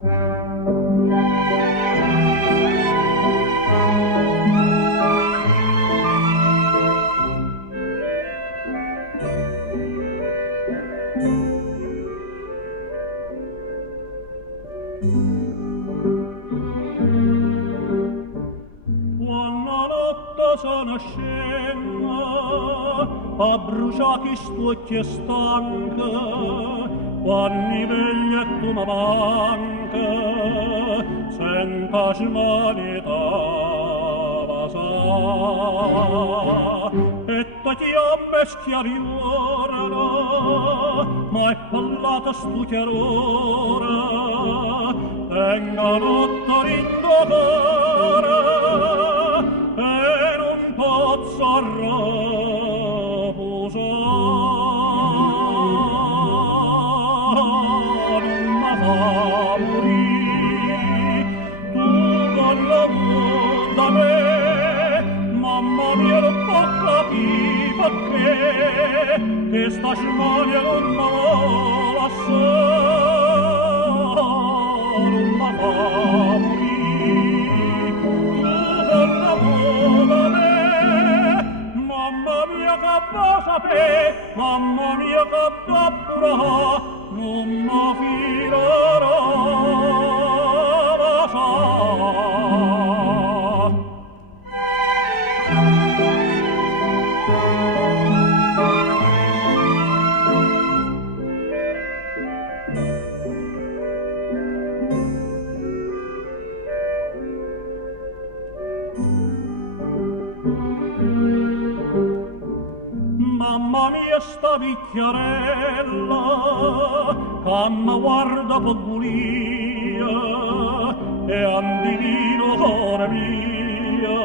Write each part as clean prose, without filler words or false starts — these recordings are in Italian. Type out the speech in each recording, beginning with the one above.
Sono scema a bruciare chi stucchi e stanca quando mi veglia e tu mi manca senza smanità sa e te ti amme schiariora ma è parlata stu chiarora venga notte rindolora e non posso arrabusare ma fa morire tu non la vuoi da me mamma mia non può capire perché che sta smania non mi vuole lasciare non mi fa morire tu non la vuoi da me mamma mia che va sapere mamma mia che va pura non mi firerò ma sa mamma mia sta bicchiarella che mi guarda con bulia e andivino cuore mia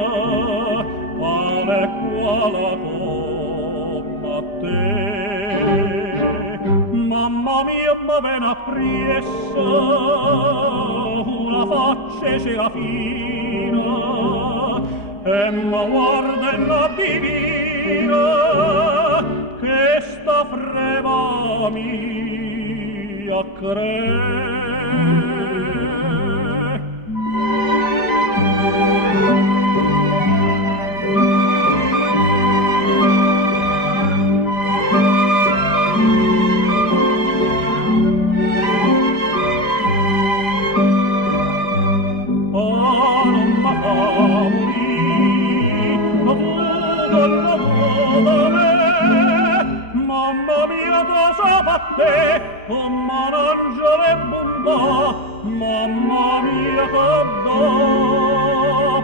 quale come a te mamma mia mi viene appresso una faccia serafina e mi guarda e la divina che sta freva mia non mi fa morire ma tu non la vuoi da me mamma mia da sabatte come un angelo e bontà mamma mia che da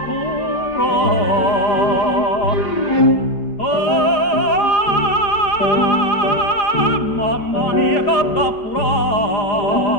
pura mamma mia che da pura